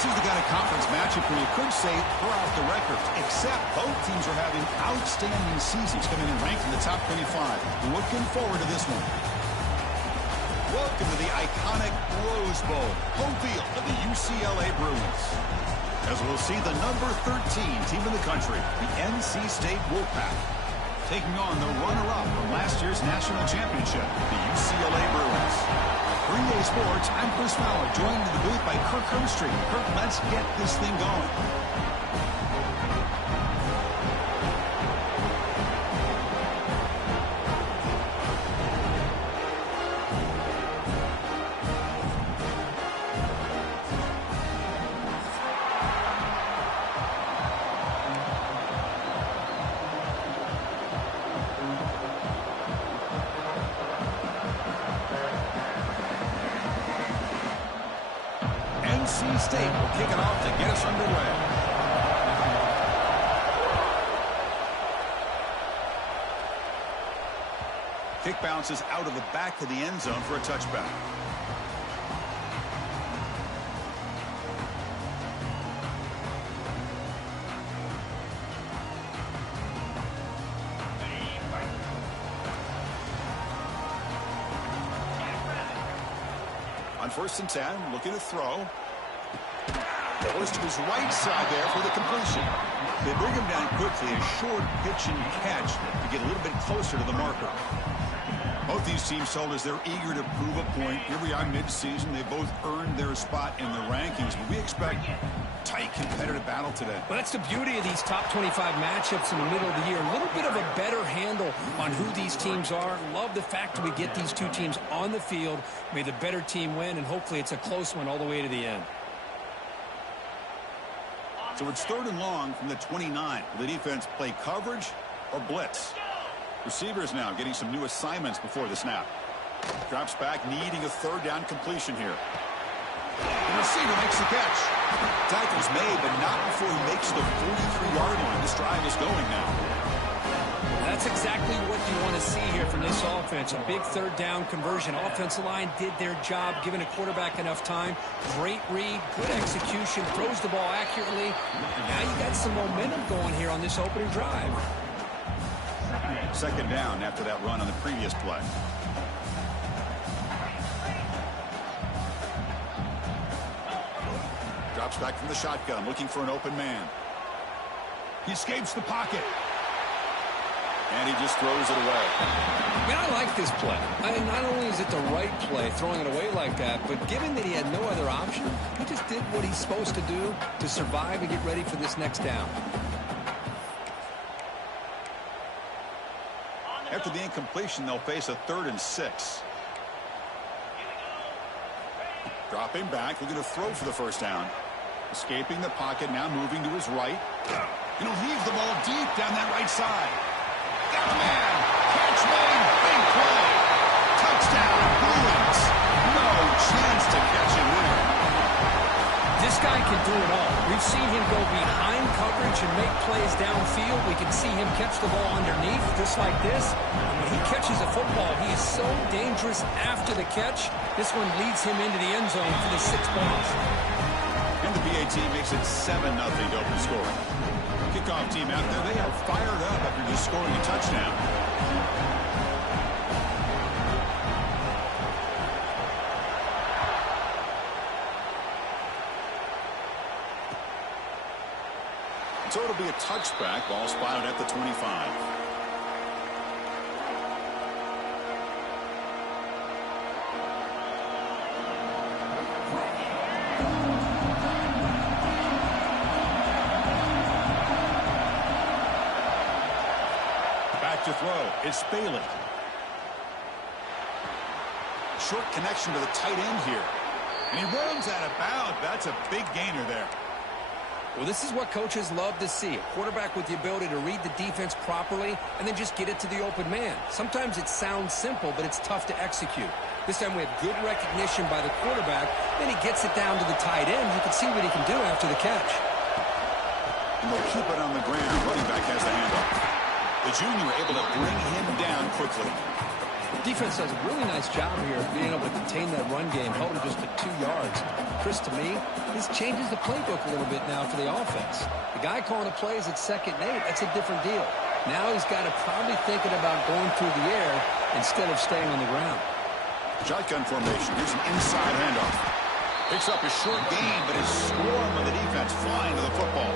This is the kind of conference matchup where you could say throw out the records, except both teams are having outstanding seasons, coming in ranked in the top 25. Looking forward to this one. Welcome to the iconic Rose Bowl, home field of the UCLA Bruins. As we'll see the number 13 team in the country, the NC State Wolfpack, taking on the runner-up from last year's national championship, the UCLA Bruins. 3A Sports, I'm Chris Fowler, joined in the booth by Kirk Hermstreet. Kirk, let's get this thing going. NC State will kick it off to get us underway. Kick bounces out of the back of the end zone for a touchback. On 1st and 10, looking to throw. Goes to his right side there for the completion. They bring him down quickly, a short pitch and catch to get a little bit closer to the marker. Both these teams told us they're eager to prove a point. Here we are mid-season. They both earned their spot in the rankings, but we expect tight competitive battle today. Well, that's the beauty of these top 25 matchups in the middle of the year. A little bit of a better handle on who these teams are. Love the fact that we get these two teams on the field. May the better team win, and hopefully it's a close one all the way to the end. So it's 3rd and long from the 29. Will the defense play coverage or blitz? Receivers now getting some new assignments before the snap. Drops back, needing a 3rd down completion here. The receiver makes the catch. Tackle's made, but not before he makes the 43-yard line. This drive is going now. That's exactly what you want to see here from this offense. A big 3rd down conversion. Offensive line did their job, giving a quarterback enough time. Great read, good execution, throws the ball accurately. Now you got some momentum going here on this opening drive. 2nd down after that run on the previous play. Drops back from the shotgun, looking for an open man. He escapes the pocket. And he just throws it away. Man, I like this play. Not only is it the right play, throwing it away like that, but given that he had no other option, he just did what he's supposed to do to survive and get ready for this next down. After the incompletion, they'll face a 3rd and 6. Dropping back, looking to throw for the 1st down. Escaping the pocket, now moving to his right. And he'll leave the ball deep down that right side. Got a man. Catch made. Big play. Touchdown, Bruins. No chance to catch him there. This guy can do it all. We've seen him go behind coverage and make plays downfield. We can see him catch the ball underneath, just like this. And when he catches a football, he is so dangerous after the catch. This one leads him into the end zone for the 6 points. And the PAT makes it 7-0 to open scoring. Kickoff team out there, they are fired up after just scoring a touchdown. So it'll be a touchback, ball spotted at the 25. To throw, it's Bailey. Short connection to the tight end here. And he runs out of bounds. That's a big gainer there. Well, this is what coaches love to see. A quarterback with the ability to read the defense properly and then just get it to the open man. Sometimes it sounds simple, but it's tough to execute. This time we have good recognition by the quarterback. Then he gets it down to the tight end. You can see what he can do after the catch. And they'll keep it on the ground. Running back has the handoff. The junior able to bring him down quickly. Defense does a really nice job here of being able to contain that run game, held him just at 2 yards. Chris, to me, this changes the playbook a little bit now for the offense. The guy calling the plays at 2nd and 8, that's a different deal. Now he's got to probably thinking about going through the air instead of staying on the ground. Shotgun formation. Here's an inside handoff. Picks up a short gain, but his swarm of the defense flying to the football.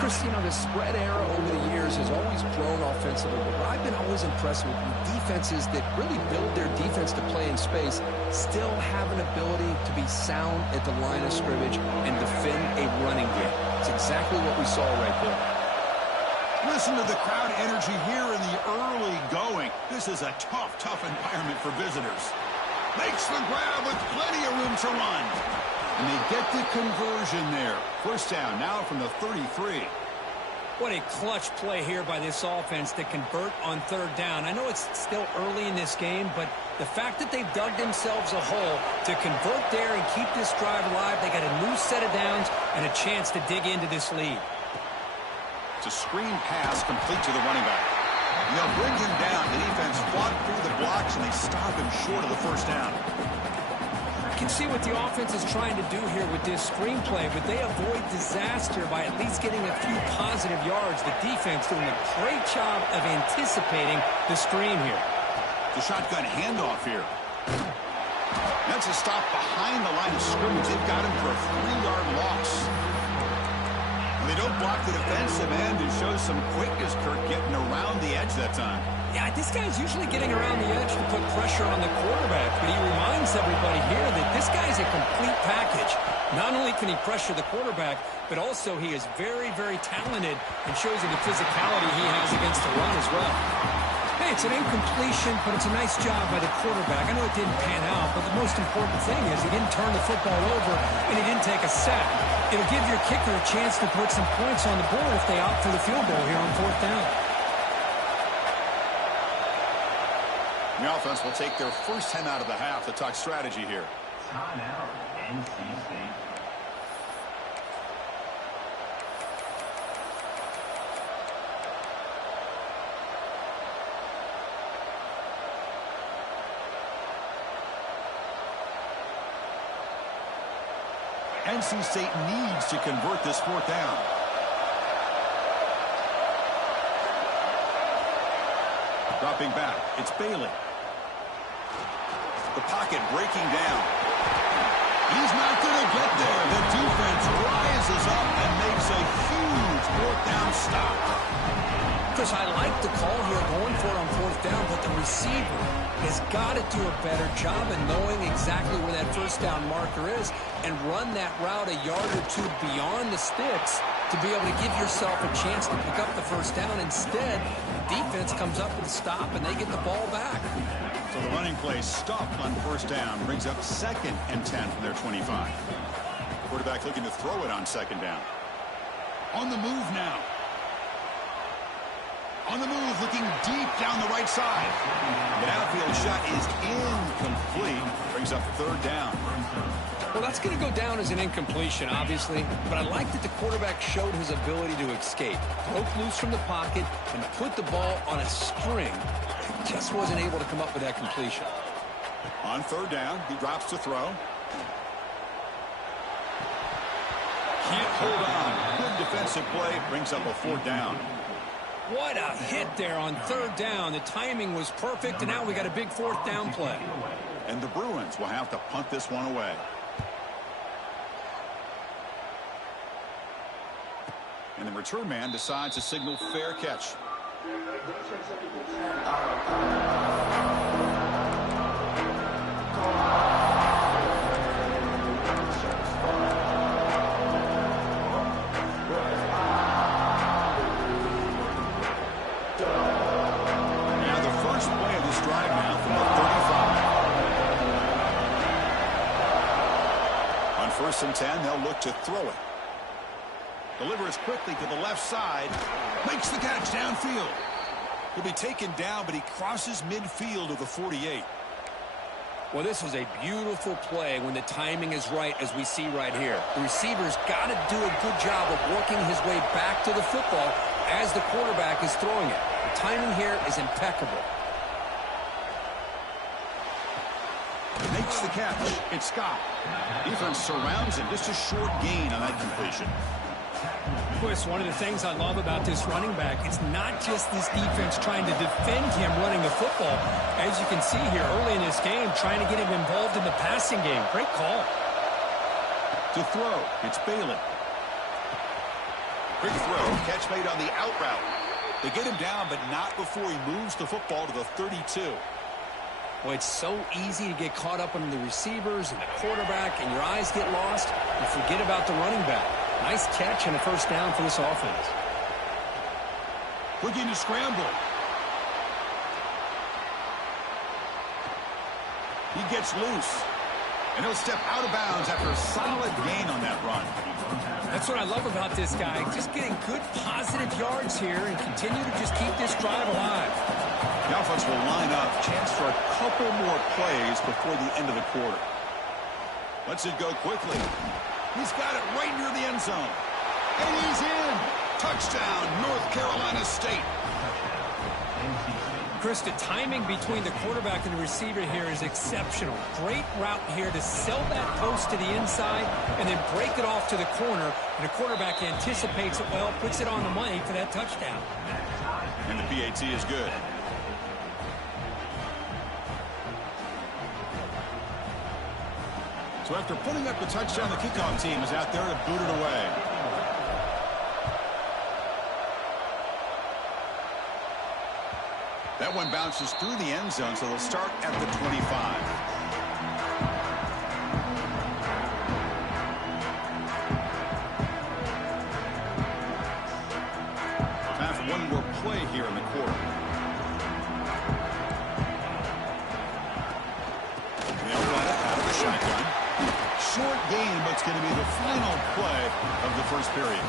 Chris, you know, the spread era over the years has always grown offensively, but what I've been always impressed with defenses that really build their defense to play in space still have an ability to be sound at the line of scrimmage and defend a running game. It's exactly what we saw right there. Listen to the crowd energy here in the early going. This is a tough environment for visitors. Makes the grab with plenty of room to run. And they get the conversion there. First down now from the 33. What a clutch play here by this offense to convert on 3rd down. I know it's still early in this game, but the fact that they've dug themselves a hole to convert there and keep this drive alive, they got a new set of downs and a chance to dig into this lead. It's a screen pass complete to the running back. They'll bring him down. The defense fought through the blocks, and they stop him short of the first down. You can see what the offense is trying to do here with this screenplay, but they avoid disaster by at least getting a few positive yards. The defense doing a great job of anticipating the screen here. The shotgun handoff here. That's a stop behind the line of scrimmage. They've got him for a 3-yard loss. When they don't block the defensive end, it shows some quickness, Kirk, getting around the edge that time. Yeah, this guy's usually getting around the edge to put pressure on the quarterback, but he reminds everybody here that this guy's a complete package. Not only can he pressure the quarterback, but also he is very, very talented and shows you the physicality he has against the run as well. Hey, it's an incompletion, but it's a nice job by the quarterback. I know it didn't pan out, but the most important thing is he didn't turn the football over and he didn't take a sack. It'll give your kicker a chance to put some points on the board if they opt for the field goal here on 4th down. The offense will take their first 10 out of the half to talk strategy here. Timeout, NC State. NC State needs to convert this 4th down. Dropping back, it's Bailey. The pocket breaking down. He's not going to get there. The defense rises up and makes a huge 4th down stop. Chris, I like the call here going for it on 4th down, but the receiver has got to do a better job of knowing exactly where that first down marker is and run that route a yard or two beyond the sticks to be able to give yourself a chance to pick up the first down. Instead, the defense comes up with a stop and they get the ball back. So the running play stopped on 1st down, brings up 2nd and 10 from their 25. Quarterback looking to throw it on 2nd down. On the move now. On the move, looking deep down the right side. The outfield shot is incomplete. Brings up 3rd down. Well, that's going to go down as an incompletion, obviously, but I like that the quarterback showed his ability to escape, broke loose from the pocket, and put the ball on a string. He just wasn't able to come up with that completion. On 3rd down, he drops to throw. Can't hold on. Good defensive play, brings up a 4th down. What a hit there on 3rd down. The timing was perfect, and now we got a big 4th down play. And the Bruins will have to punt this one away. And the return man decides to signal fair catch. Now the first play of this drive now from the 35. On 1st and 10, they'll look to throw it. Delivers quickly to the left side. Makes the catch downfield. He'll be taken down, but he crosses midfield of the 48. Well, this is a beautiful play when the timing is right, as we see right here. The receiver's got to do a good job of working his way back to the football as the quarterback is throwing it. The timing here is impeccable. makes the catch. It's Scott. Defense surrounds him. Just a short gain on that completion. Chris, one of the things I love about this running back, it's not just this defense trying to defend him running the football. As you can see here early in this game, trying to get him involved in the passing game. Great call. To throw, it's Bailey. Big throw, catch made on the out route. They get him down, but not before he moves the football to the 32. Well, it's so easy to get caught up on the receivers and the quarterback, and your eyes get lost. You forget about the running back. Nice catch and a first down for this offense. Looking to scramble. He gets loose. And he'll step out of bounds after a solid gain on that run. That's what I love about this guy. Just getting good positive yards here and continue to just keep this drive alive. The offense will line up. Chance for a couple more plays before the end of the quarter. Lets it go quickly. He's got it right near the end zone. And he's in. Touchdown, North Carolina State. Chris, the timing between the quarterback and the receiver here is exceptional. Great route here to sell that post to the inside and then break it off to the corner. And the quarterback anticipates it well, puts it on the money for that touchdown. And the PAT is good. So after putting up the touchdown, the kickoff team is out there to boot it away. That one bounces through the end zone, so they'll start at the 25. Time for one more play here in the quarter. They'll run it out of the shotgun. Short game, but it's going to be the final play of the first period.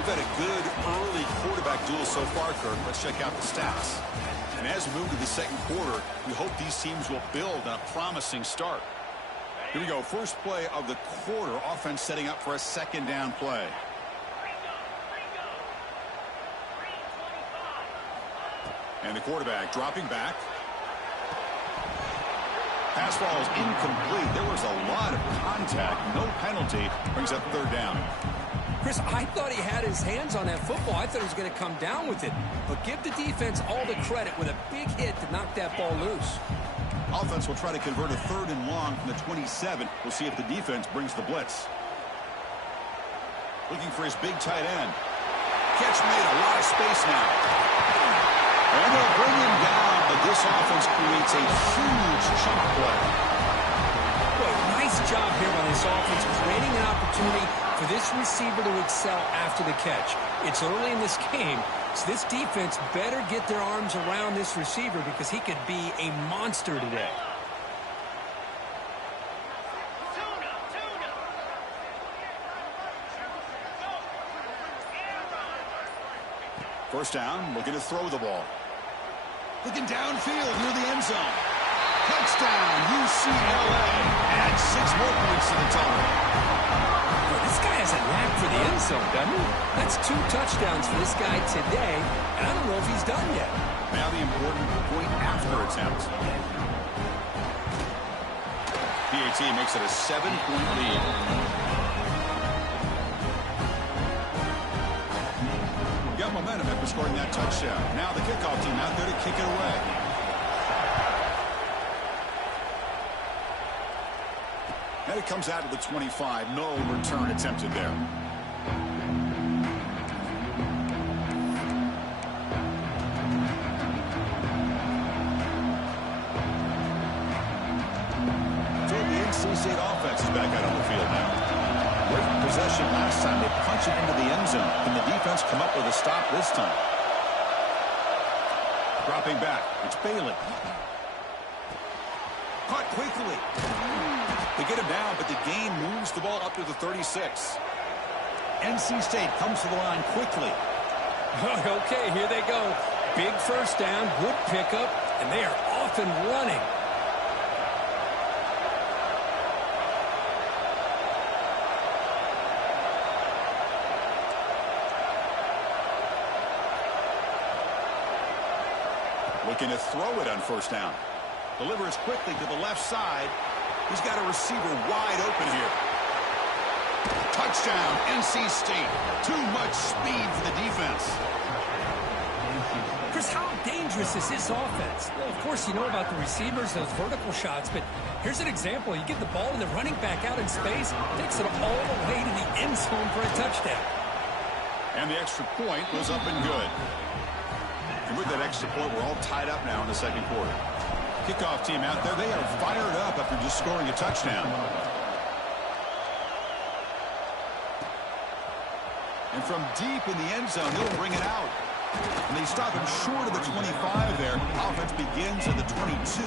We've had a good early quarterback duel so far, Kirk. Let's check out the stats. And as we move to the second quarter, we hope these teams will build on a promising start. Here we go. First play of the quarter. Offense setting up for a second down play. And the quarterback dropping back. Pass ball is incomplete. There was a lot of contact. No penalty. Brings up third down. Chris, I thought he had his hands on that football. I thought he was going to come down with it. But give the defense all the credit with a big hit to knock that ball loose. Offense will try to convert a third and long from the 27. We'll see if the defense brings the blitz. Looking for his big tight end. Catch made, a lot of space now. And they'll bring him down, but this offense creates a huge chunk play. Boy, nice job here by this offense, creating an opportunity for this receiver to excel after the catch. It's early in this game, so this defense better get their arms around this receiver because he could be a monster today. First down, looking to throw the ball. Looking downfield near the end zone. Touchdown, UCLA. Add 6 more points to the total. This guy has a knack for the end zone, doesn't he? That's 2 touchdowns for this guy today, and I don't know if he's done yet. Now the important point after attempt. PAT makes it a 7-point lead. Got momentum after scoring that touchdown. Now the kickoff team out there to kick it away. And it comes out of the 25. No return attempted there. So the NC State offense is back out on the field now. Great possession last time. They punch it into the end zone. Can the defense come up with a stop this time? Dropping back. It's Bailey. Caught quickly. They get him down, but the gain moves the ball up to the 36. NC State comes to the line quickly. Okay, here they go. Big first down, good pickup, and they are off and running. Looking to throw it on first down. Delivers quickly to the left side. He's got a receiver wide open here. Touchdown, NC State. Too much speed for the defense. Chris, how dangerous is this offense? Well, of course, you know about the receivers, those vertical shots, but here's an example. You get the ball and the running back out in space, takes it all the way to the end zone for a touchdown. And the extra point was up and good. And with that extra point, we're all tied up now in the second quarter. Kickoff team out there, they are fired up after just scoring a touchdown. And from deep in the end zone, he'll bring it out. And they stop him short of the 25 there. Offense begins at the 22.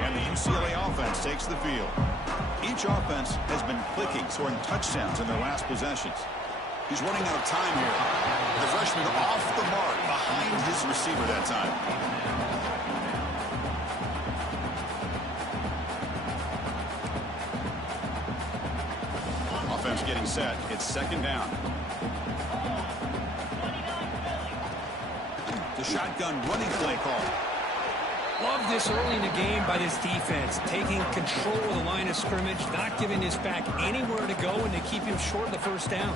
And the UCLA offense takes the field. Each offense has been clicking, scoring touchdowns in their last possessions. He's running out of time here. The freshman off the mark behind his receiver that time. Offense getting set. It's second down. The shotgun running play call. Love this early in the game by this defense, taking control of the line of scrimmage, not giving this back anywhere to go, and they keep him short of the first down.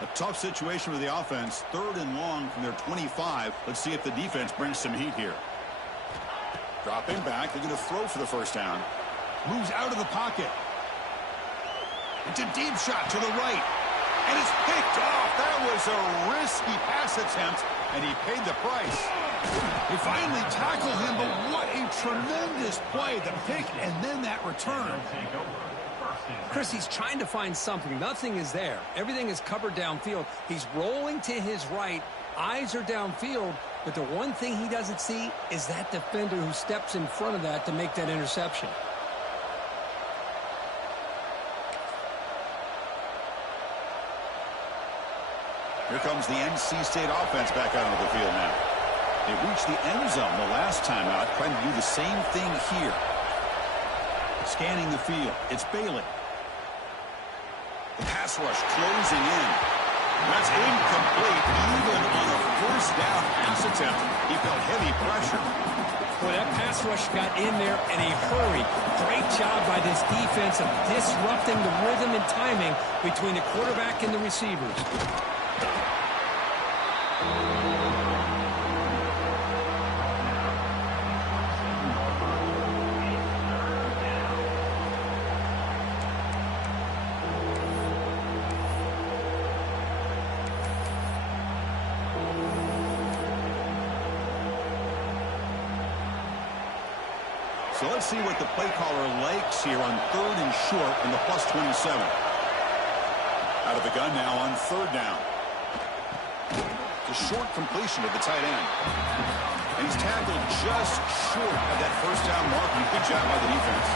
A tough situation for the offense. Third and long from their 25. Let's see if the defense brings some heat here. Dropping back. They're going to throw for the first down. Moves out of the pocket. It's a deep shot to the right. And it's picked off. That was a risky pass attempt, and he paid the price. They finally tackled him, but what a tremendous play. The pick and then that return. Chris, he's trying to find something. Nothing is there. Everything is covered downfield. He's rolling to his right. Eyes are downfield, but the one thing he doesn't see is that defender who steps in front of that to make that interception. Here comes the NC State offense back out onto the field now. They reached the end zone the last time out, trying to do the same thing here. Scanning the field. It's Bailey. The pass rush closing in. That's incomplete. Even on a first down pass attempt, he felt heavy pressure. Boy, that pass rush got in there in a hurry. Great job by this defense of disrupting the rhythm and timing between the quarterback and the receivers. So let's see what the play caller likes here on third and short in the plus 27. Out of the gun now on third down. The short completion of the tight end. And he's tackled just short of that first down mark. And good job by the defense.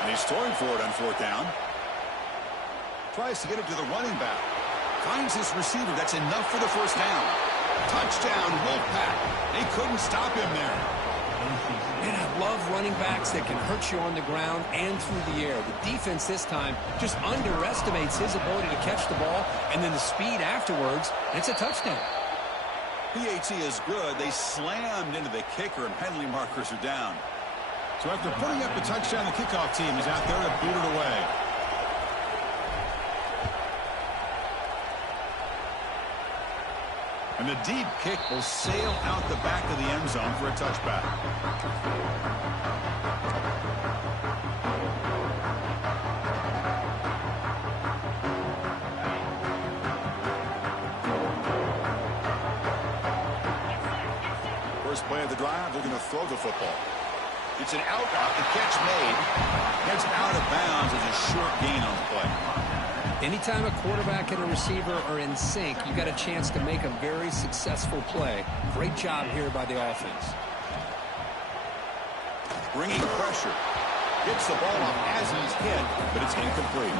And he's throwing for it on fourth down. Tries to get it to the running back. Finds his receiver. That's enough for the first down. Touchdown, Wolfpack. They couldn't stop him there. And I love running backs that can hurt you on the ground and through the air. The defense this time just underestimates his ability to catch the ball, and then the speed afterwards, and it's a touchdown. PAT is good. They slammed into the kicker, and penalty markers are down. So after putting up the touchdown, the kickoff team is out there to boot it away. And the deep kick will sail out the back of the end zone for a touchback. First play of the drive, they're going to throw the football. It's an out route. The catch made. Gets out of bounds as a short gain on the play. Anytime a quarterback and a receiver are in sync, you got a chance to make a very successful play. Great job here by the offense. Bringing pressure. Gets the ball up as he's hit, but it's incomplete.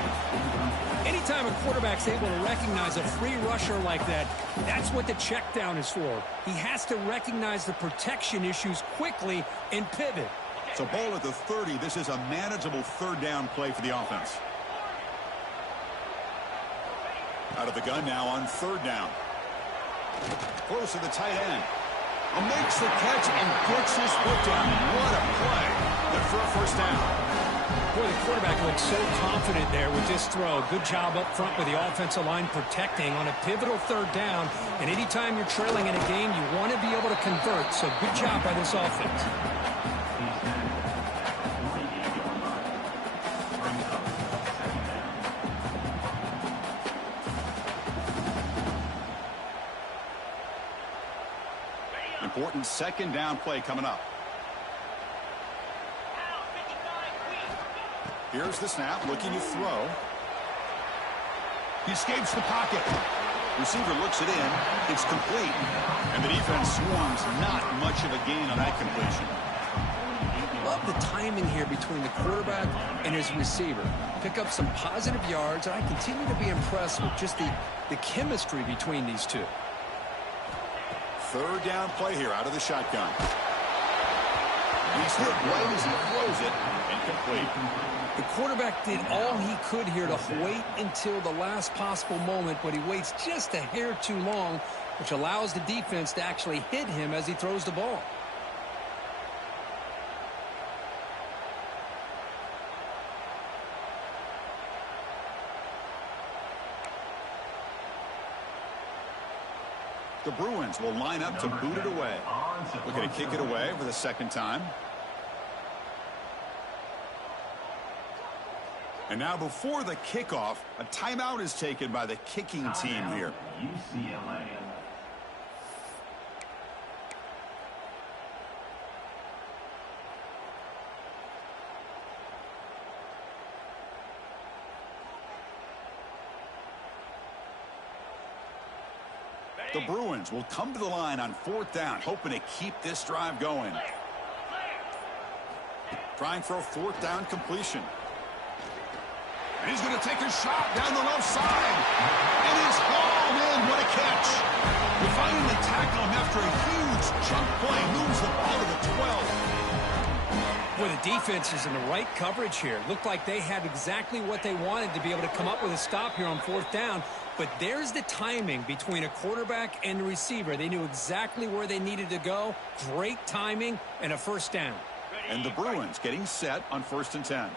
Anytime a quarterback's able to recognize a free rusher like that, that's what the check down is for. He has to recognize the protection issues quickly and pivot. So ball at the 30. This is a manageable third down play for the offense. Out of the gun now on third down. Close to the tight end. Makes the catch and gets his foot down. What a play. Good for a first down. Boy, the quarterback looks so confident there with this throw. Good job up front with the offensive line protecting on a pivotal third down. And anytime you're trailing in a game, you want to be able to convert. So good job by this offense. Important second down play coming up. Here's the snap, looking to throw. He escapes the pocket. Receiver looks it in. It's complete. And the defense swarms. Not much of a gain on that completion. Love the timing here between the quarterback and his receiver. Pick up some positive yards, and I continue to be impressed with just the chemistry between these two. Third down play here out of the shotgun. He's hit right as he throws it. Incomplete. The quarterback did all he could here to wait until the last possible moment, but he waits just a hair too long, which allows the defense to actually hit him as he throws the ball. The Bruins will line up to boot it away. Looking to kick it away for the second time. And now before the kickoff, a timeout is taken by the kicking team here. UCLA. The Bruins will come to the line on fourth down, hoping to keep this drive going. Trying for a fourth down completion. And he's going to take a shot down the left side. And he's hauled in. What a catch. We finally tackle him after a huge chunk play. Moves the ball to the 12. Boy, the defense is in the right coverage here. Looked like they had exactly what they wanted to be able to come up with a stop here on fourth down. But there's the timing between a quarterback and the receiver. They knew exactly where they needed to go. Great timing and a first down. And the Bruins getting set on 1st and 10.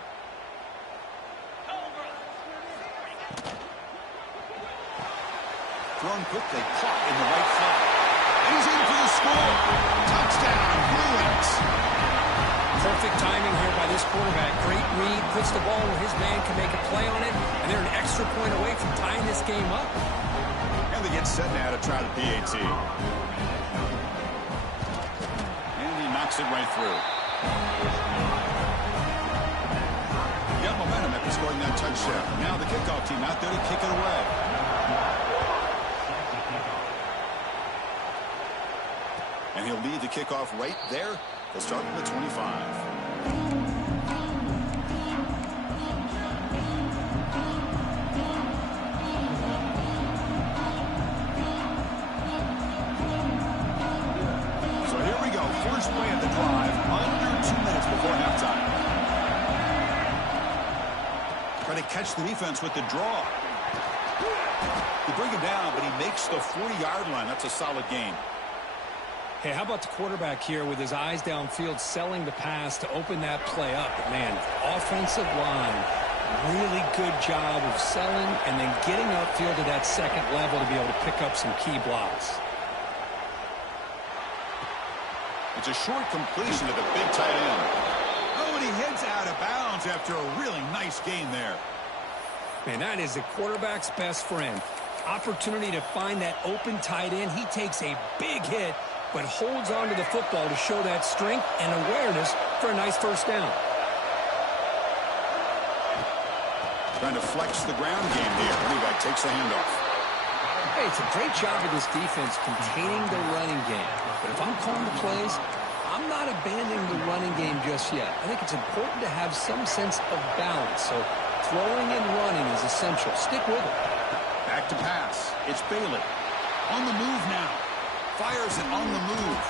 Thrown quickly, caught in the right flat. And he's in for the score. Touchdown, Bruins. Perfect timing here by this quarterback. Great read, puts the ball where his man can make a play on it, and they're an extra point away from tying this game up. And they get set now to try the PAT. And he knocks it right through. Got momentum after scoring that touchdown. Now the kickoff team out there to kick it away. And he'll lead the kickoff right there. They'll start at the 25. So here we go. First play of the drive. Under 2 minutes before halftime. Try to catch the defense with the draw. They bring him down, but he makes the 40-yard line. That's a solid gain. Hey, how about the quarterback here with his eyes downfield selling the pass to open that play up? But man, offensive line, really good job of selling and then getting upfield to that second level to be able to pick up some key blocks. It's a short completion to the big tight end. Oh, and he heads out of bounds after a really nice gain there. Man, that is the quarterback's best friend. Opportunity to find that open tight end. He takes a big hit, but holds on to the football to show that strength and awareness for a nice first down. Trying to flex the ground game here. Running back takes the handoff. Hey, it's a great job of this defense containing the running game. But if I'm calling the plays, I'm I'm not abandoning the running game just yet. I think it's important to have some sense of balance. So throwing and running is essential. Stick with it. Back to pass. It's Bailey. On the move now. Fires it on the move.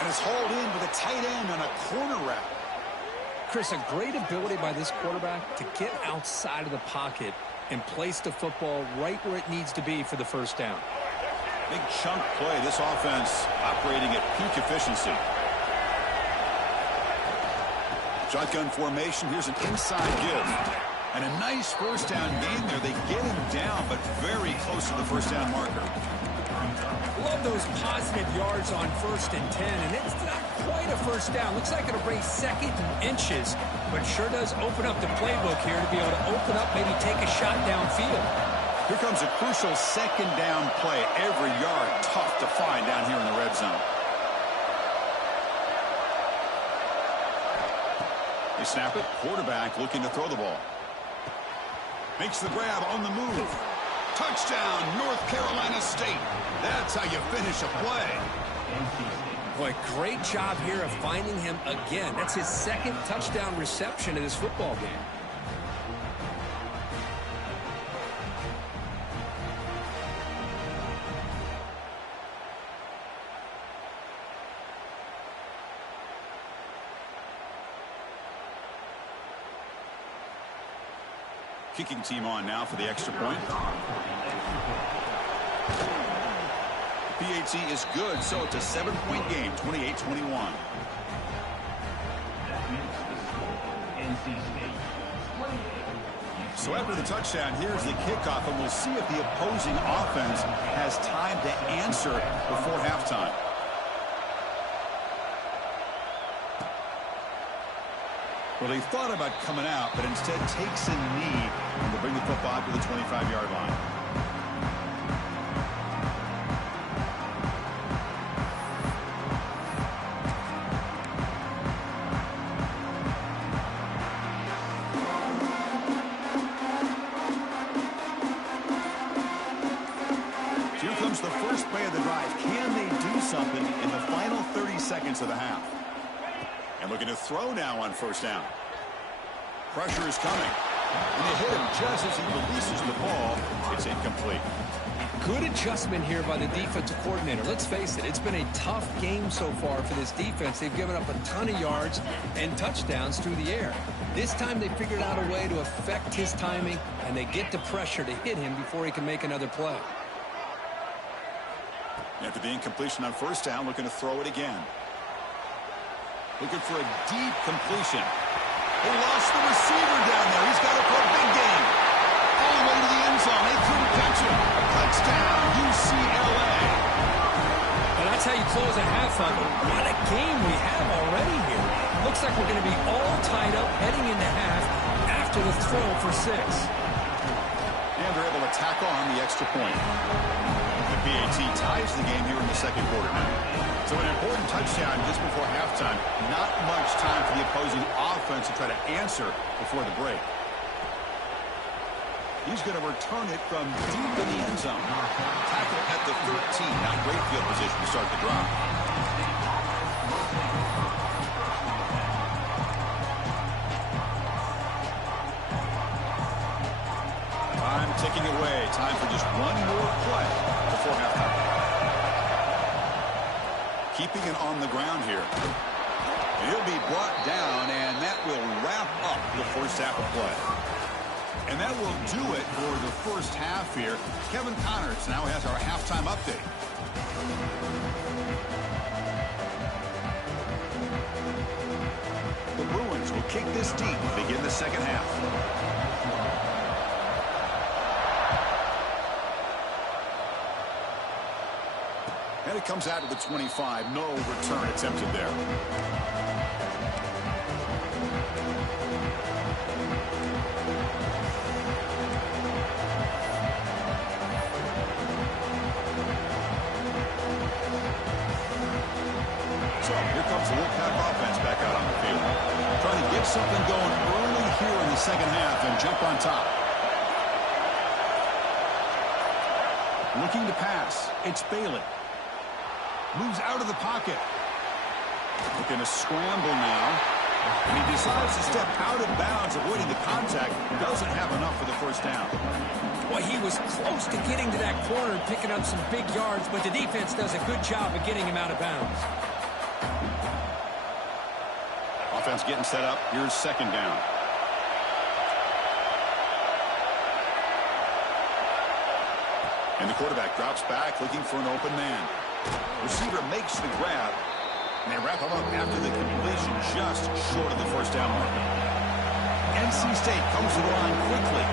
And is hauled in with a tight end on a corner route. Chris, a great ability by this quarterback to get outside of the pocket and place the football right where it needs to be for the first down. Big chunk play. This offense operating at peak efficiency. Shotgun formation. Here's an inside give. And a nice first down gain there. They get him down, but very close to the first down marker. Love those positive yards on 1st and 10, and it's not quite a first down. Looks like it'll bring 2nd and inches, but sure does open up the playbook here to be able to open up, maybe take a shot downfield. Here comes a crucial second down play. Every yard tough to find down here in the red zone. They snap it. Quarterback looking to throw the ball. Makes the grab on the move. Touchdown, North Carolina State. That's how you finish a play. Boy, great job here of finding him again. That's his 2nd touchdown reception in this football game. Kicking team on now for the extra point. PAT is good, so it's a 7-point game, 28-21. So after the touchdown, here's the kickoff, and we'll see if the opposing offense has time to answer before halftime. Well, he thought about coming out, but instead takes a knee to bring the football to the 25-yard line. Here comes the first play of the drive. Can they do something in the final 30 seconds of the half? And looking to throw now on first down. Pressure is coming. And they hit him just as he releases the ball. It's incomplete. Good adjustment here by the defensive coordinator. Let's face it, it's been a tough game so far for this defense. They've given up a ton of yards and touchdowns through the air. This time they figured out a way to affect his timing, and they get the pressure to hit him before he can make another play. After the incompletion on first down, looking to throw it again. Looking for a deep completion. They lost the receiver down there. He's got it for a big game. All the way to the end zone. They couldn't catch him. Touchdown, UCLA. Well, that's how you close a half of it. What a game we have already here. Looks like we're going to be all tied up heading into half after the throw for 6. And they're able to tack on the extra point. The PAT ties the game here in the second quarter now. So an important touchdown just before halftime. Not much time for the opposing offense to try to answer before the break. He's going to return it from deep in the end zone. Tackle at the 13. Not great field position to start the drive. Time ticking away. Time for just one more play before halftime. Keeping it on the ground here. He'll be brought down, and that will wrap up the first half of play. And that will do it for the first half here. Kevin Connors now has our halftime update. The Bruins will kick this deep to begin the second half. And it comes out to the 25. No return attempted there. So here comes the Wolfpack offense back out on the field. Trying to get something going early here in the second half and jump on top. Looking to pass. It's Bailey. Moves out of the pocket. looking to scramble now. And he decides to step out of bounds, avoiding the contact. Doesn't have enough for the first down. Well, he was close to getting to that corner and picking up some big yards, but the defense does a good job of getting him out of bounds. Offense getting set up. Here's second down. And the quarterback drops back, looking for an open man. Receiver makes the grab. And they wrap him up after the completion, just short of the first down mark. NC State comes to the line quickly.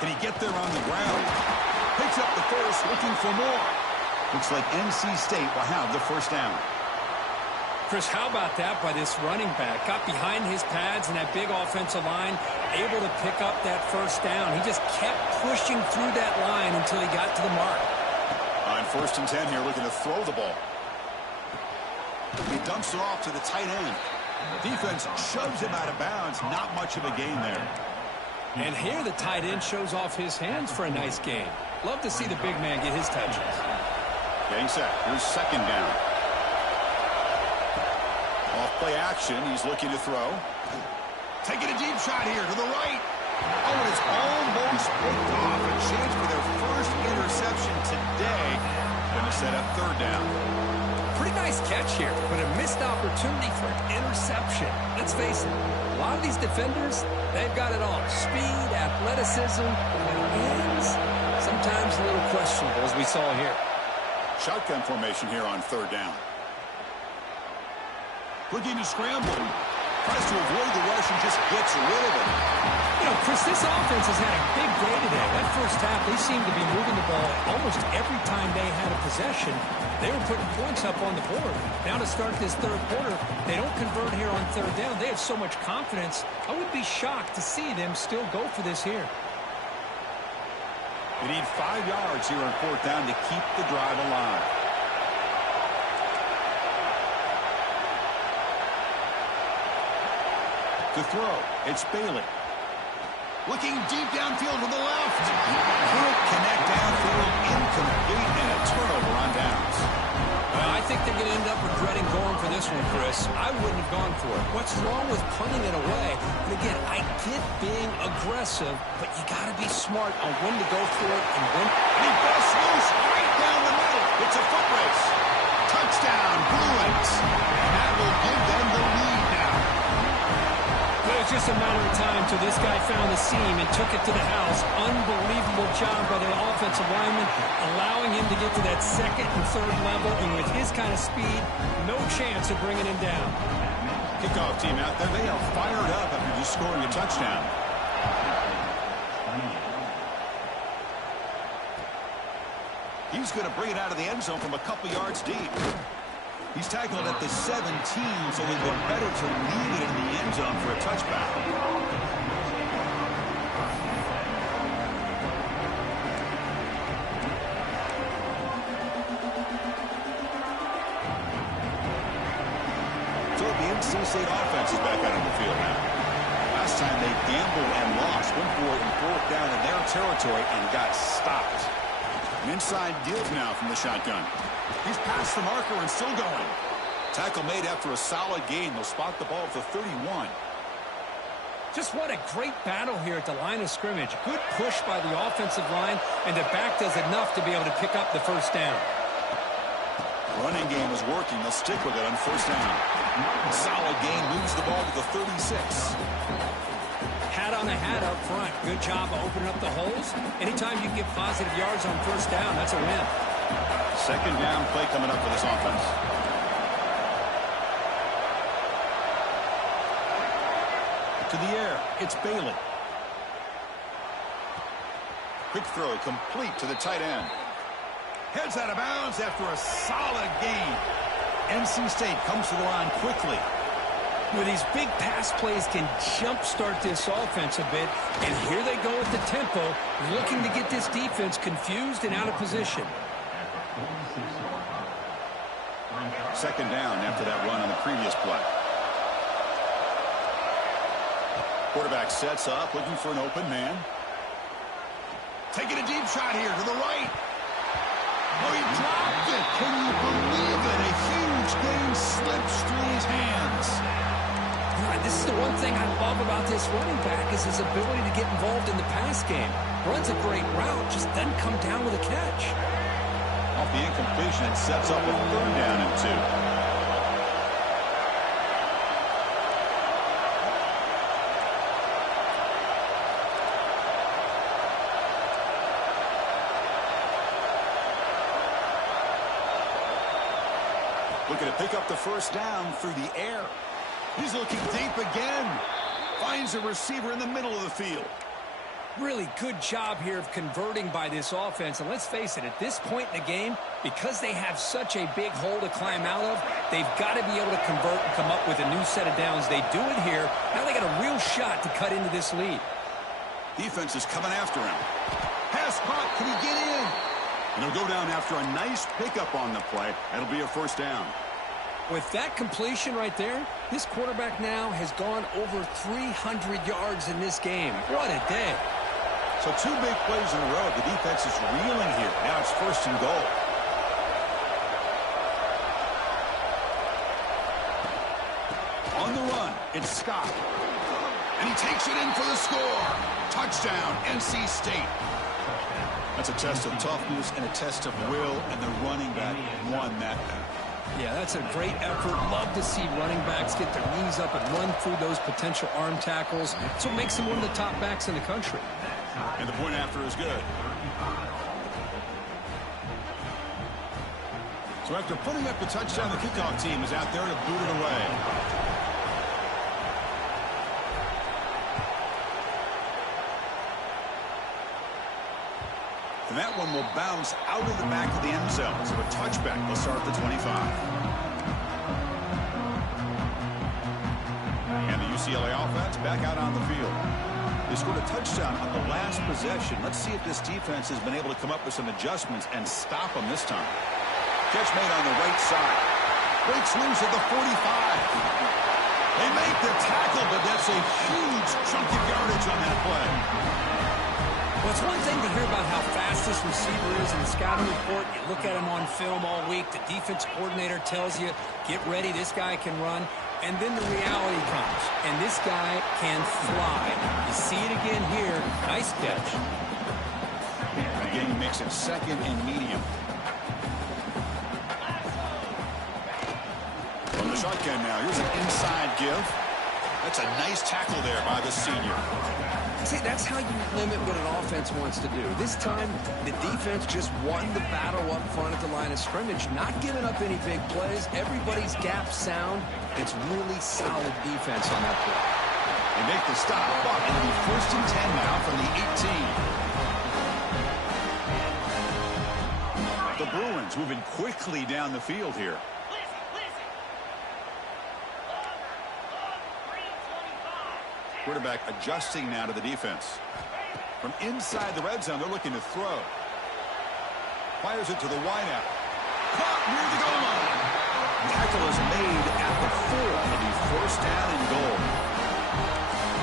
Can he get there on the ground? Picks up the first, looking for more. Looks like NC State will have the first down. Chris, how about that by this running back? Got behind his pads and that big offensive line, able to pick up that first down. He just kept pushing through that line until he got to the mark. On 1st and 10 here, looking to throw the ball. He dumps it off to the tight end. Defense shoves him out of bounds. Not much of a gain there. And here the tight end shows off his hands for a nice gain. Love to see the big man get his touches. Getting set. Here's second down. Off-play action. He's looking to throw. Taking a deep shot here to the right. Oh, and it's almost picked off. A chance for their first interception today. Going to set up third down. Pretty nice catch here, but a missed opportunity for an interception. Let's face it, a lot of these defenders, they've got it all. Speed, athleticism, hands, sometimes a little questionable, as we saw here. Shotgun formation here on third down. Looking to scramble. Tries to avoid the rush and just gets rid of it. You know, Chris, this offense has had a big day today. That first half, they seemed to be moving the ball almost every time they had a possession. They were putting points up on the board. Now to start this third quarter, they don't convert here on third down. They have so much confidence. I would be shocked to see them still go for this here. They need 5 yards here on fourth down to keep the drive alive. To throw, it's Bailey. Looking deep downfield to the left. Couldn't connect downfield, incomplete, and a turnover on downs. I think they're going to end up regretting going for this one, Chris. I wouldn't have gone for it. What's wrong with punting it away? And again, I get being aggressive, but you got to be smart on when to go for it and when. And he busts loose right down the middle. It's a foot race. Touchdown, Bruins. And that will give them the lead now. It was just a matter of time till this guy found the seam and took it to the house. Unbelievable job by the offensive lineman, allowing him to get to that second and third level. And with his kind of speed, no chance of bringing him down. Kickoff team out there. They are fired up after just scoring a touchdown. He's going to bring it out of the end zone from a couple yards deep. He's tackled at the 17, so they've been better to leave it in the end zone for a touchback. So the NC State offense is back out on the field now. Last time they gambled and lost, went for it and fourth down in their territory and got stopped. An inside give now from the shotgun. He's past the marker and still going. Tackle made after a solid gain. They'll spot the ball at the 31. Just what a great battle here at the line of scrimmage. Good push by the offensive line, and the back does enough to be able to pick up the first down. Running game is working. They'll stick with it on first down. Solid gain, moves the ball to the 36. Hat on the hat up front. Good job of opening up the holes. Anytime you can get positive yards on first down, that's a win. Second down play coming up for this offense. To the air, it's Bailey. Quick throw, complete to the tight end. Heads out of bounds after a solid gain. NC State comes to the line quickly. Well, these big pass plays can jumpstart this offense a bit, and here they go at the tempo, looking to get this defense confused and out of position. Second down after that run on the previous play. Quarterback sets up, looking for an open man. Taking a deep shot here to the right. Oh, he dropped it. Can you believe it? A huge game slips through his hands. This is the one thing I love about this running back is his ability to get involved in the pass game. Runs a great route, just doesn't come down with a catch. Off the incompletion, it sets up a 3rd down and 2. Looking to pick up the 1st down through the air. He's looking deep again. Finds a receiver in the middle of the field. Really good job here of converting by this offense. And let's face it, at this point in the game, because they have such a big hole to climb out of, they've got to be able to convert and come up with a new set of downs. They do it here. Now they got a real shot to cut into this lead. Defense is coming after him. Pass caught. Can he get in? And he'll go down after a nice pickup on the play. That'll be a 1st down. With that completion right there, this quarterback now has gone over 300 yards in this game. What a day. So 2 big plays in a row. The defense is reeling here. Now it's 1st and goal. On the run, it's Scott. And he takes it in for the score. Touchdown, NC State. That's a test of toughness and a test of will, and the running back won that battle. Yeah, that's a great effort. Love to see running backs get their knees up and run through those potential arm tackles. That's what makes them one of the top backs in the country. And the point after is good. So after putting up the touchdown, the kickoff team is out there to boot it away. And that one will bounce out of the back of the end zone. So a touchback will start at the 25. And the UCLA offense back out on the field. They scored a touchdown on the last possession. Let's see if this defense has been able to come up with some adjustments and stop them this time. Catch made on the right side. Breaks loose at the 45. They make the tackle, but that's a huge chunk of yardage on that play. Well, it's one thing to hear about how fast this receiver is in the scouting report. You look at him on film all week. The defense coordinator tells you, get ready, this guy can run. And then the reality comes, and this guy can fly. You see it again here. Nice catch. Again, he makes it 2nd and medium. From the shotgun now, here's an inside give. That's a nice tackle there by the senior. See, that's how you limit what an offense wants to do. This time, the defense just won the battle up front at the line of scrimmage, not giving up any big plays. Everybody's gap sound. It's really solid defense on that play. They make the stop, but it'll be 1st and 10 now from the 18. The Bruins moving quickly down the field here. Quarterback adjusting now to the defense. From inside the red zone, they're looking to throw. Fires it to the wideout. Caught near the goal line. Tackle is made at the 4. It'll be 1st down and goal.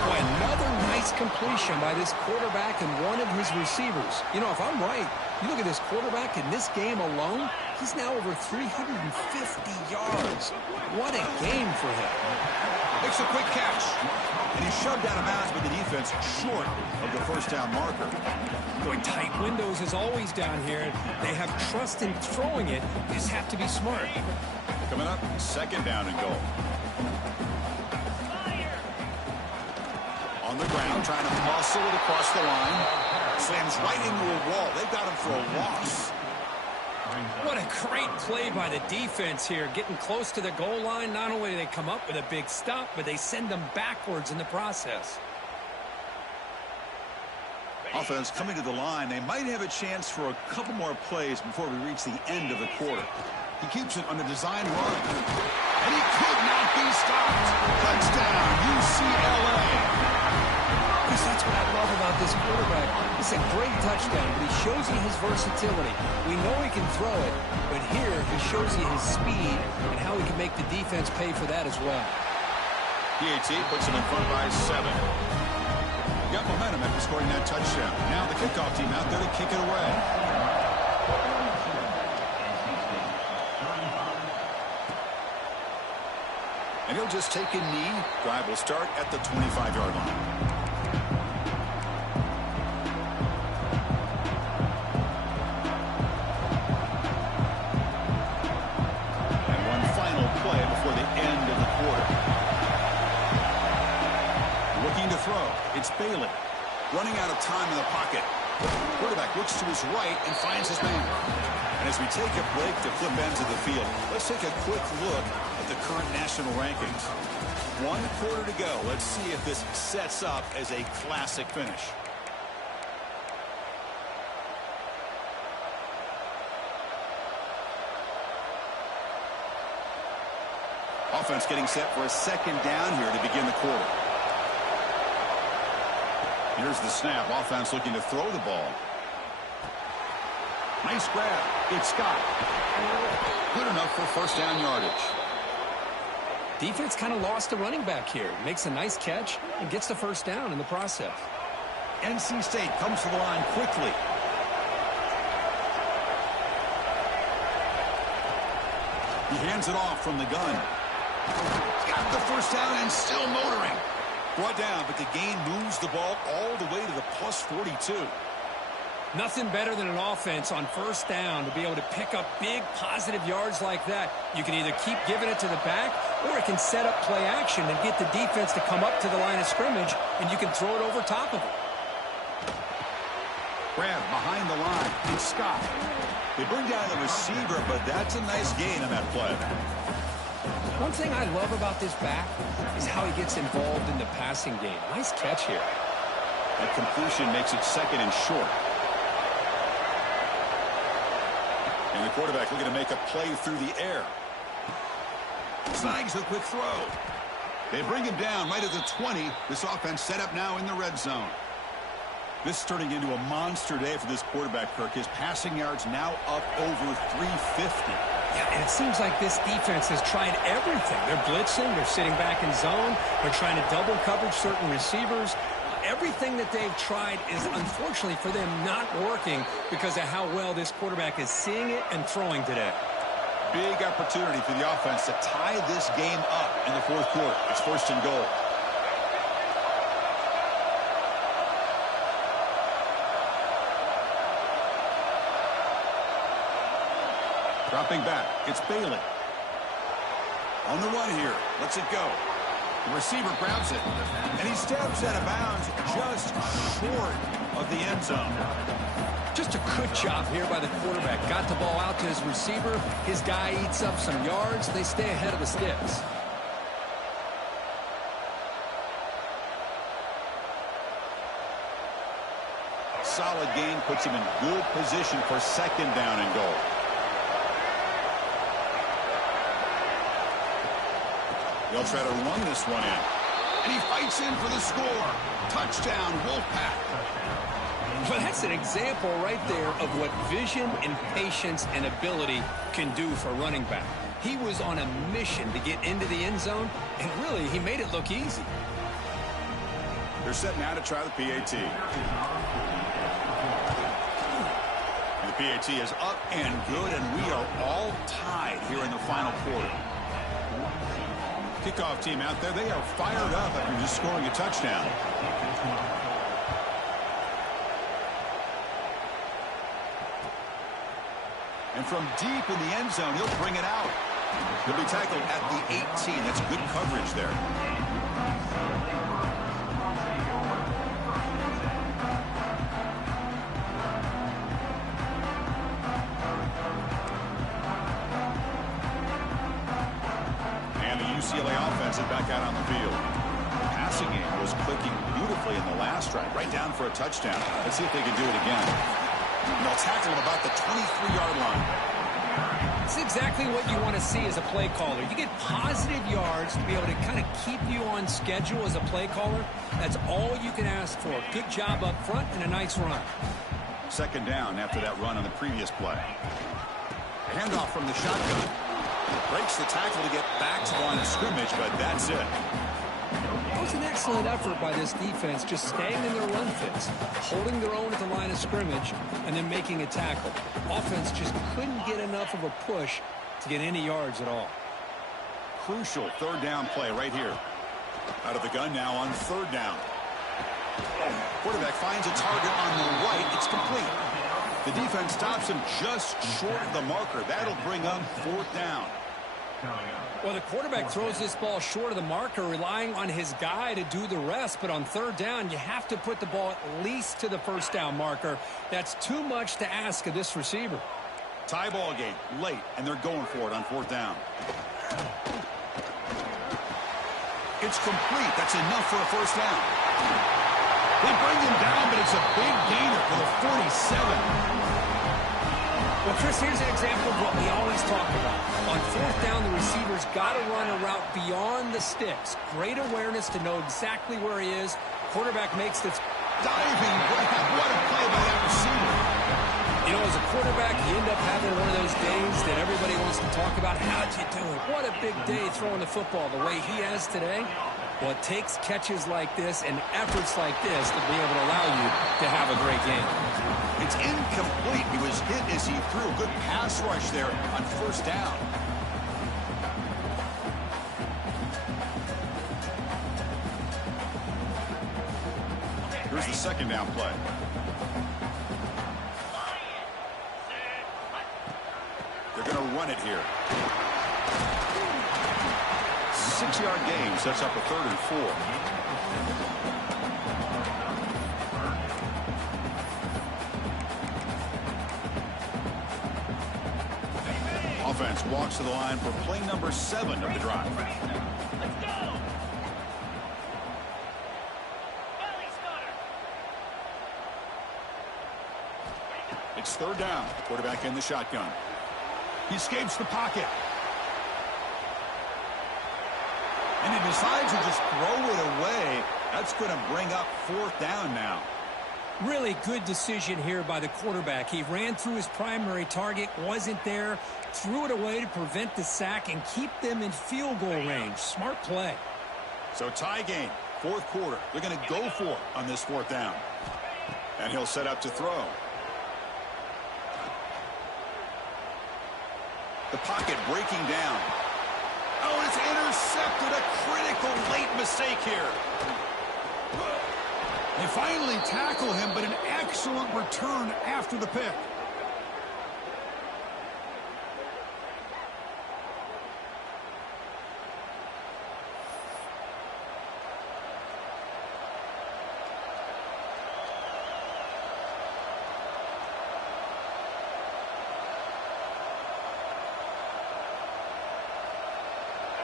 Boy, another nice completion by this quarterback and one of his receivers. You know, if I'm right, you look at this quarterback in this game alone, he's now over 350 yards. What a game for him. Makes a quick catch. And he's shoved out of bounds by the defense short of the 1st down marker. Boy, tight windows as always down here. They have trust in throwing it. You just have to be smart. Coming up, 2nd down and goal. On the ground, trying to muscle it across the line. Slams right into a wall. They've got him for a loss. What a great play by the defense here. Getting close to the goal line, not only do they come up with a big stop, but they send them backwards in the process. Offense coming to the line. They might have a chance for a couple more plays before we reach the end of the quarter. He keeps it on a design run. And he could not be stopped. Touchdown, UCLA. That's what I love about this quarterback. It's a great touchdown, but he shows you his versatility. We know he can throw it, but here he shows you his speed and how he can make the defense pay for that as well. PAT puts him in front by 7. Got momentum after scoring that touchdown. Now the kickoff team out there to kick it away. And he'll just take a knee. Drive will start at the 25-yard line. And one final play before the end of the quarter. Looking to throw. It's Bailey. Running out of time in the pocket. Quarterback looks to his right and finds his man. And as we take a break to flip ends of the field, let's take a quick look at the current national rankings. 1 quarter to go. Let's see if this sets up as a classic finish. Offense getting set for a second down here to begin the quarter. Here's the snap. Offense looking to throw the ball. Nice grab. It's Scott. Good enough for first down yardage. Defense kind of lost a running back here. Makes a nice catch and gets the first down in the process. NC State comes to the line quickly. He hands it off from the gun. Got the first down and still motoring. Brought down, but the gain moves the ball all the way to the plus 42. Nothing better than an offense on first down to be able to pick up big positive yards like that. You can either keep giving it to the back, or it can set up play action and get the defense to come up to the line of scrimmage, and you can throw it over top of it. Grab behind the line. It's Scott. They bring down the receiver, but that's a nice gain on that play. One thing I love about this back is how he gets involved in the passing game. Nice catch here. That completion makes it second and short. And the quarterback looking to make a play through the air. Snags a quick throw. They bring him down right at the 20. This offense set up now in the red zone. This is turning into a monster day for this quarterback, Kirk. His passing yards now up over 350. Yeah, and it seems like this defense has tried everything. They're blitzing. They're sitting back in zone. They're trying to double coverage certain receivers. Everything that they've tried is, unfortunately for them, not working because of how well this quarterback is seeing it and throwing today. Big opportunity for the offense to tie this game up in the fourth quarter. It's first and goal. Dropping back, it's Bailey. On the run here, lets it go. The receiver grabs it, and he steps out of bounds just short of the end zone. Just a good job here by the quarterback. Got the ball out to his receiver. His guy eats up some yards. They stay ahead of the sticks. Solid gain puts him in good position for second down and goal. They'll try to run this one in. And he fights in for the score. Touchdown, Wolfpack. Well, that's an example right there of what vision and patience and ability can do for running back. He was on a mission to get into the end zone, and really, he made it look easy. They're set now to try the PAT. And the PAT is up and good, and we are all tied here in the final quarter. Kickoff team out there, they are fired up after just scoring a touchdown. And from deep in the end zone, he'll bring it out. He'll be tackled at the 18. That's good coverage there. UCLA offense is back out on the field. The passing game was clicking beautifully in the last drive, right down for a touchdown. Let's see if they can do it again. And they'll tackle him about the 23-yard line. It's exactly what you want to see as a play caller. You get positive yards to be able to kind of keep you on schedule as a play caller. That's all you can ask for. Good job up front and a nice run. Second down after that run on the previous play. A handoff from the shotgun. Breaks the tackle to get back to the line of scrimmage, but that's it. It's an excellent effort by this defense, just staying in their run fits, holding their own at the line of scrimmage, and then making a tackle. Offense just couldn't get enough of a push to get any yards at all. Crucial third down play right here. Out of the gun now on third down. Quarterback finds a target on the right. It's complete. The defense stops him just short of the marker. That'll bring up fourth down. Well, the quarterback throws this ball short of the marker, relying on his guy to do the rest. But on third down, you have to put the ball at least to the first down marker. That's too much to ask of this receiver. Tie ball game late, and they're going for it on fourth down. It's complete. That's enough for a first down. They bring him down, but it's a big gainer for the 47. Well, Chris, here's an example of what we always talk about. On fourth down, the receiver's got to run a route beyond the sticks. Great awareness to know exactly where he is. Quarterback makes this diving grab. What a play by that receiver. You know, as a quarterback, you end up having one of those days that everybody wants to talk about. How'd you do it? What a big day throwing the football the way he has today. Well, it takes catches like this and efforts like this to be able to allow you to have a great game. It's incomplete. He was hit as he threw. Good pass rush there on first down. Here's the second down play. They're going to run it here. 6-yard gain sets up a 3rd and 4. Offense walks to the line for play number 7 of the drive. It's third down. Quarterback in the shotgun. He escapes the pocket. And he decides to just throw it away. That's going to bring up fourth down now. Really good decision here by the quarterback. He ran through his primary target, wasn't there, threw it away to prevent the sack and keep them in field goal range. Smart play. So tie game, fourth quarter. They're going to go for it on this fourth down. And he'll set up to throw. The pocket breaking down. Oh, it's intercepted. A critical late mistake here. They finally tackle him, but an excellent return after the pick.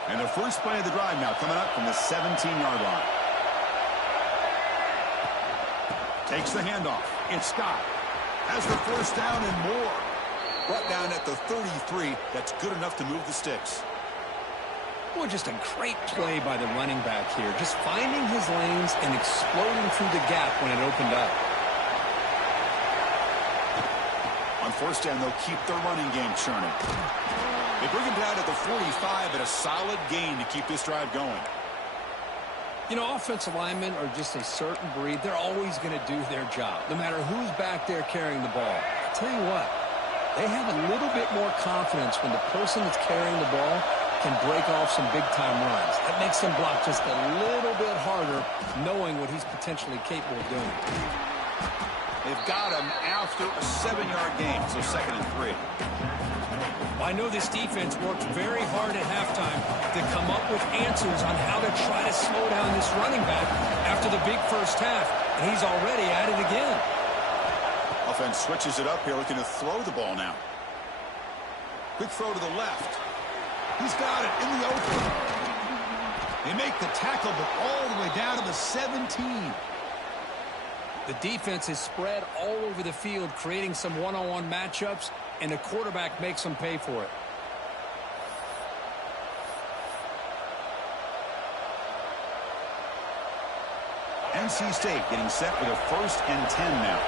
And the first play of the drive now coming up from the 17-yard line. Takes the handoff. It's Scott. Has the first down and more. Brought down at the 33. That's good enough to move the sticks. Well, just a great play by the running back here. Just finding his lanes and exploding through the gap when it opened up. On first down, they'll keep their running game churning. They bring him down at the 45 at a solid gain to keep this drive going. You know, offensive linemen are just a certain breed. They're always going to do their job, no matter who's back there carrying the ball. I'll tell you what, they have a little bit more confidence when the person that's carrying the ball can break off some big-time runs. That makes them block just a little bit harder, knowing what he's potentially capable of doing. They've got him after a 7-yard gain, so 2nd and 3. I know this defense worked very hard at halftime to come up with answers on how to try to slow down this running back after the big first half, and he's already at it again. Offense switches it up here, looking to throw the ball now. Quick throw to the left. He's got it in the open. They make the tackle, but all the way down to the 17. The defense is spread all over the field, creating some one-on-one matchups, and the quarterback makes them pay for it. NC State getting set for the 1st and 10 now.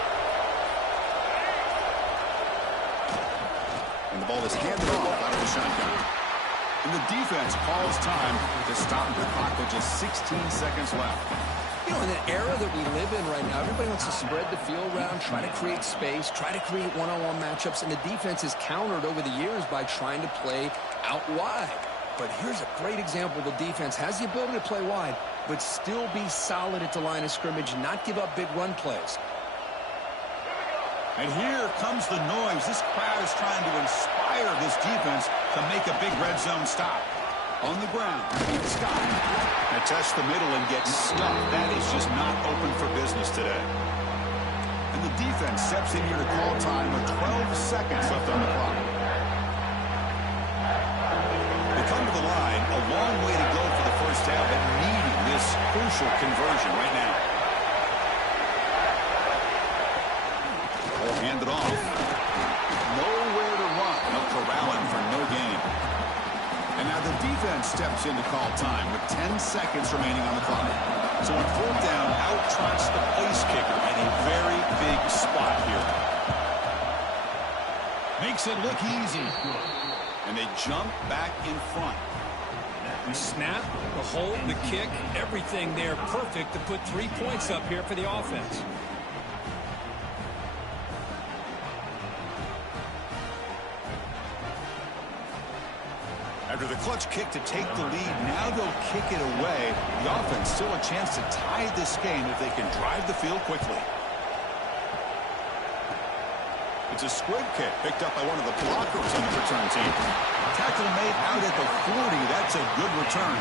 And the ball is handed off out of the shotgun. And the defense calls time to stop the clock with just 16 seconds left. You know, in the era that we live in right now, everybody wants to spread the field around, try to create space, try to create one-on-one matchups, and the defense has countered over the years by trying to play out wide. But here's a great example. The defense has the ability to play wide, but still be solid at the line of scrimmage, not give up big run plays. And here comes the noise. This crowd is trying to inspire this defense to make a big red zone stop. On the ground, Scott. Now test the middle and get stuck. That is just not open for business today. And the defense steps in here to call time with 12 seconds left on the clock. They come to the line, a long way to go for the first half, but needing this crucial conversion right now. Hand it off. Nowhere to run. No corralling for no gain. And now the defense steps in to call time with 10 seconds remaining on the clock. So on fourth down, out trots the place kicker in a very big spot here. Makes it look easy. And they jump back in front. The snap, the hold, the kick, everything there perfect to put 3 points up here for the offense. After the clutch kick to take the lead, now they'll kick it away. The offense still a chance to tie this game if they can drive the field quickly. It's a squib kick picked up by one of the blockers on the return team. Tackle made out at the 40. That's a good return.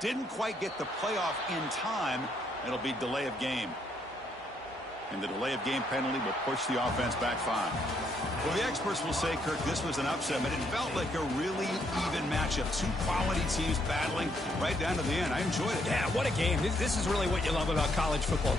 Didn't quite get the playoff in time. It'll be delay of game. And the delay of game penalty will push the offense back 5. Well, the experts will say, Kirk, this was an upset, but it felt like a really even matchup. Two quality teams battling right down to the end. I enjoyed it. Yeah, what a game. This is really what you love about college football.